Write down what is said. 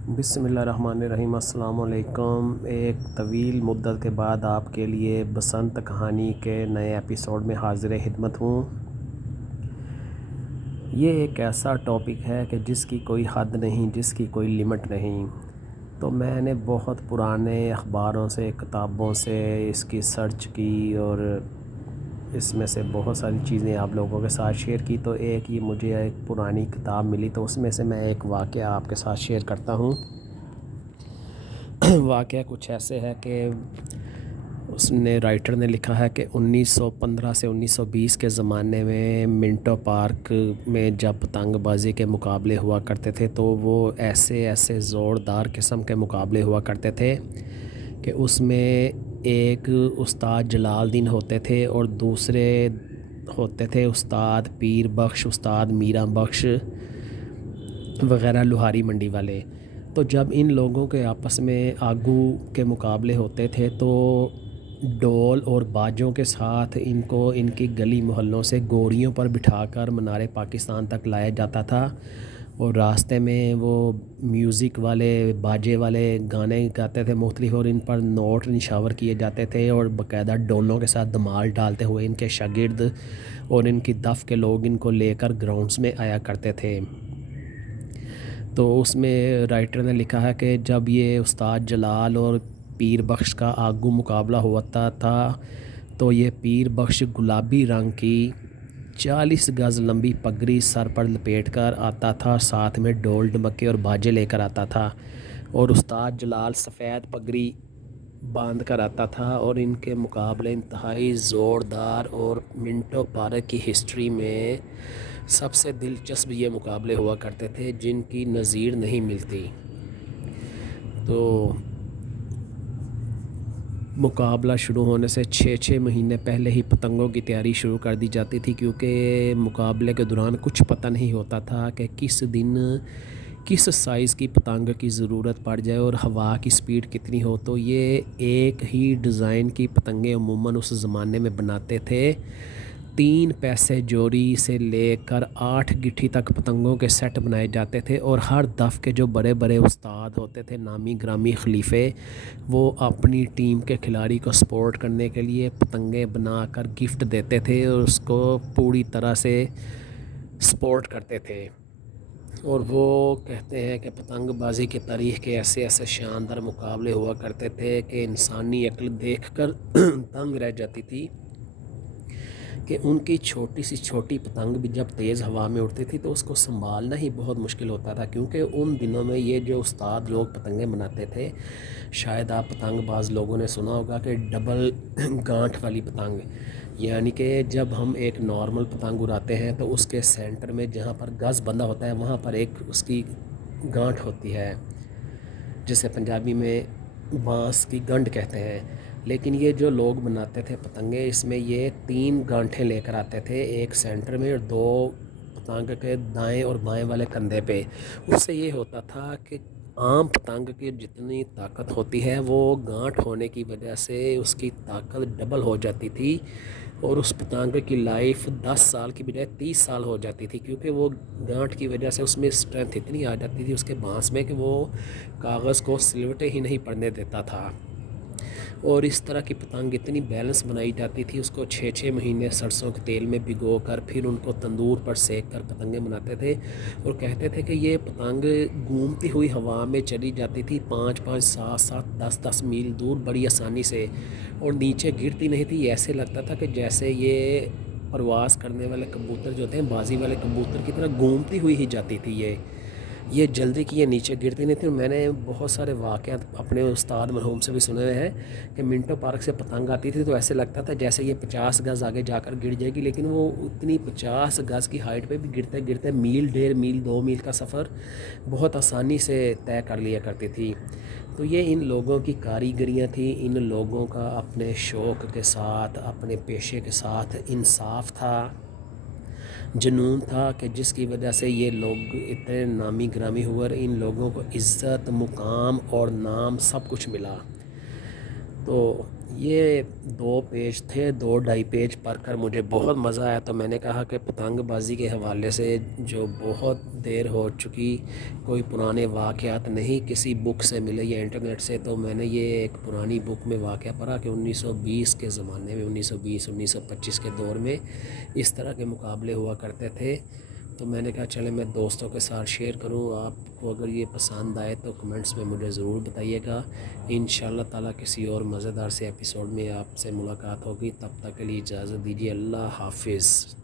بسم اللہ الرحمن الرحیم۔ السلام علیکم۔ ایک طویل مدت کے بعد آپ کے لیے بسنت کہانی کے نئے ایپیسوڈ میں حاضر خدمت ہوں۔ یہ ایک ایسا ٹاپک ہے کہ جس کی کوئی حد نہیں، جس کی کوئی لمٹ نہیں۔ تو میں نے بہت پرانے اخباروں سے، کتابوں سے اس کی سرچ کی اور اس میں سے بہت ساری چیزیں آپ لوگوں کے ساتھ شیئر کی۔ تو یہ مجھے ایک پرانی کتاب ملی، تو اس میں سے میں ایک واقعہ آپ کے ساتھ شیئر کرتا ہوں۔ واقعہ کچھ ایسے ہے کہ رائٹر نے لکھا ہے کہ 1915 سے 1920 کے زمانے میں منٹو پارک میں جب پتنگ بازی کے مقابلے ہوا کرتے تھے تو وہ ایسے زوردار قسم کے مقابلے ہوا کرتے تھے کہ اس میں ایک استاد جلال الدین ہوتے تھے اور دوسرے ہوتے تھے استاد پیر بخش، استاد میرا بخش وغیرہ، لوہاری منڈی والے۔ تو جب ان لوگوں کے آپس میں آگو کے مقابلے ہوتے تھے تو ڈول اور باجوں کے ساتھ ان کی گلی محلوں سے گوریوں پر بٹھا کر منار پاکستان تک لایا جاتا تھا، اور راستے میں وہ میوزک والے، باجے والے گانے گاتے تھے مختلف، اور ان پر نوٹ نشاور کیے جاتے تھے، اور باقاعدہ ڈولوں کے ساتھ دمال ڈالتے ہوئے ان کے شاگرد اور ان کی دف کے لوگ ان کو لے کر گراؤنڈز میں آیا کرتے تھے۔ تو اس میں رائٹر نے لکھا ہے کہ جب یہ استاد جلال اور پیر بخش کا آگو مقابلہ ہوتا تھا تو یہ پیر بخش گلابی رنگ کی 40 گز لمبی پگڑی سر پر لپیٹ کر آتا تھا، ساتھ میں ڈول ڈمکے اور باجے لے کر آتا تھا، اور استاد جلال سفید پگڑی باندھ کر آتا تھا، اور ان کے مقابلے انتہائی زوردار اور منٹو پارک کی ہسٹری میں سب سے دلچسپ یہ مقابلے ہوا کرتے تھے جن کی نظیر نہیں ملتی۔ تو مقابلہ شروع ہونے سے 6 مہینے پہلے ہی پتنگوں کی تیاری شروع کر دی جاتی تھی، کیونکہ مقابلے کے دوران کچھ پتہ نہیں ہوتا تھا کہ کس دن کس سائز کی پتنگ کی ضرورت پڑ جائے اور ہوا کی سپیڈ کتنی ہو۔ تو یہ ایک ہی ڈیزائن کی پتنگیں عموماً اس زمانے میں بناتے تھے۔ 3 پیسے جوڑی سے لے کر 8 گٹھی تک پتنگوں کے سیٹ بنائے جاتے تھے، اور ہر دف کے جو بڑے بڑے استاد ہوتے تھے، نامی گرامی خلیفے، وہ اپنی ٹیم کے کھلاڑی کو سپورٹ کرنے کے لیے پتنگیں بنا کر گفٹ دیتے تھے اور اس کو پوری طرح سے سپورٹ کرتے تھے۔ اور وہ کہتے ہیں کہ پتنگ بازی کی تاریخ کے ایسے شاندار مقابلے ہوا کرتے تھے کہ انسانی عقل دیکھ کر دنگ رہ جاتی تھی، کہ ان کی چھوٹی پتنگ بھی جب تیز ہوا میں اڑتی تھی تو اس کو سنبھالنا ہی بہت مشکل ہوتا تھا، کیونکہ ان دنوں میں یہ جو استاد لوگ پتنگیں بناتے تھے، شاید آپ پتنگ باز لوگوں نے سنا ہوگا کہ ڈبل گانٹھ والی پتنگ، یعنی کہ جب ہم ایک نارمل پتنگ اڑاتے ہیں تو اس کے سینٹر میں جہاں پر گز بندھا ہوتا ہے وہاں پر ایک اس کی گانٹھ ہوتی ہے جسے پنجابی میں بانس کی گنڈ کہتے ہیں۔ لیکن یہ جو لوگ بناتے تھے پتنگیں، اس میں یہ 3 گانٹھیں لے کر آتے تھے، ایک سینٹر میں اور 2 پتنگ کے دائیں اور بائیں والے کندھے پہ۔ اس سے یہ ہوتا تھا کہ عام پتنگ کی جتنی طاقت ہوتی ہے وہ گانٹھ ہونے کی وجہ سے اس کی طاقت ڈبل ہو جاتی تھی، اور اس پتنگ کی لائف 10 سال کی بجائے 30 سال ہو جاتی تھی، کیونکہ وہ گانٹھ کی وجہ سے اس میں اسٹرینتھ اتنی آ جاتی تھی اس کے بانس میں کہ وہ کاغذ کو سلوٹے ہی نہیں پڑنے دیتا تھا۔ اور اس طرح کی پتنگ اتنی بیلنس بنائی جاتی تھی، اس کو 6 مہینے سرسوں کے تیل میں بھگو کر پھر ان کو تندور پر سیک کر پتنگیں بناتے تھے، اور کہتے تھے کہ یہ پتنگ گھومتی ہوئی ہوا میں چلی جاتی تھی 5 7 10 میل دور بڑی آسانی سے، اور نیچے گرتی نہیں تھی۔ ایسے لگتا تھا کہ جیسے یہ پرواز کرنے والے کبوتر جو ہوتے ہیں، بازی والے کبوتر کی طرح گھومتی ہوئی ہی جاتی تھی یہ جلدی کی یہ نیچے گرتی نہیں تھی۔ اور میں نے بہت سارے واقعات اپنے استاد مرحوم سے بھی سنے ہوئے ہیں کہ منٹو پارک سے پتنگ آتی تھی تو ایسے لگتا تھا جیسے یہ 50 گز آگے جا کر گر جائے گی، لیکن وہ اتنی 50 گز کی ہائٹ پہ بھی گرتے گرتے میل 1.5 میل 2 میل کا سفر بہت آسانی سے طے کر لیا کرتی تھی۔ تو یہ ان لوگوں کی کاریگریاں تھیں، ان لوگوں کا اپنے شوق کے ساتھ، اپنے پیشے کے ساتھ انصاف تھا، جنون تھا، کہ جس کی وجہ سے یہ لوگ اتنے نامی گرامی ہوئے اور ان لوگوں کو عزت، مقام اور نام سب کچھ ملا۔ تو یہ 2 پیج تھے، 2 ڈھائی پیج پڑھ کر مجھے بہت مزہ آیا، تو میں نے کہا کہ پتنگ بازی کے حوالے سے جو بہت دیر ہو چکی، کوئی پرانے واقعات نہیں کسی بک سے ملے یا انٹرنیٹ سے، تو میں نے یہ ایک پرانی بک میں واقعہ پڑھا کہ 1920 کے زمانے میں، 1920 1925 کے دور میں اس طرح کے مقابلے ہوا کرتے تھے۔ تو میں نے کہا چلے میں دوستوں کے ساتھ شیئر کروں، آپ کو اگر یہ پسند آئے تو کمنٹس میں مجھے ضرور بتائیے گا۔ انشاءاللہ تعالیٰ کسی اور مزیدار سے ایپیسوڈ میں آپ سے ملاقات ہوگی، تب تک کے لیے اجازت دیجیے، اللہ حافظ۔